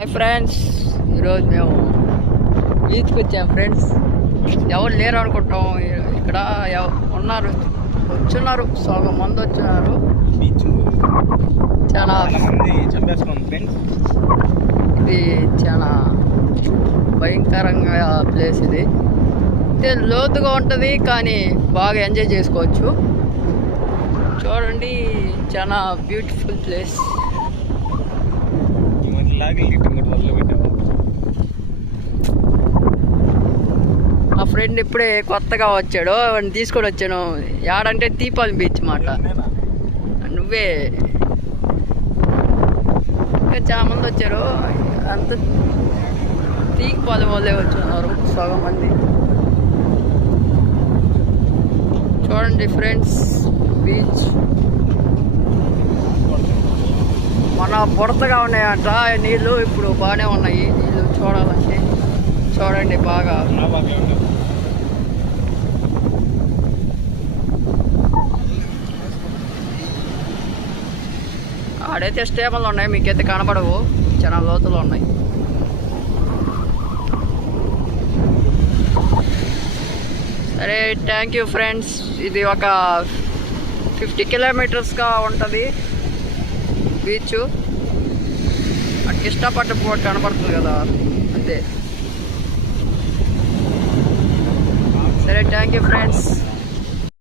Hi friends, ఈరోజు మేము బీచ్కి వచ్చాం ఫ్రెండ్స్. ఎవరు లేరు అనుకుంటాం, ఇక్కడ వచ్చున్నారు సగం మంది వచ్చున్నారు. చాలా ఇది చాలా భయంకరంగా ప్లేస్. ఇది అంటే లోతుగా ఉంటుంది కానీ బాగా ఎంజాయ్ చేసుకోవచ్చు. చూడండి, చాలా బ్యూటిఫుల్ ప్లేస్. మా ఫ్రెండ్ ఇప్పుడే కొత్తగా వచ్చాడు, వాడిని తీసుకొని వచ్చాను. యాడంటే దీపావళి బీచ్ మాట. నువ్వే ఇంకా చాలా మంది వచ్చారు, అంత దీపావళి వాళ్ళే వచ్చున్నారు సగం మంది. చూడండి ఫ్రెండ్స్, బీచ్ మన బుడతగా ఉన్నాయంట నీళ్ళు, ఇప్పుడు బాగానే ఉన్నాయి నీళ్ళు. చూడాలంటే చూడండి బాగా. ఆడైతే స్టేబుల్ ఉన్నాయి, మీకైతే కనపడవు, చాలా లోతులు ఉన్నాయి. సరే, థ్యాంక్ యూ ఫ్రెండ్స్. ఇది ఒక 50 కిలోమీటర్స్గా ఉంటుంది బీచ్. అటు ఇష్టపడ్డ పోటీ కనపడుతుంది కదా, అంతే. సరే, థ్యాంక్ యూ ఫ్రెండ్స్.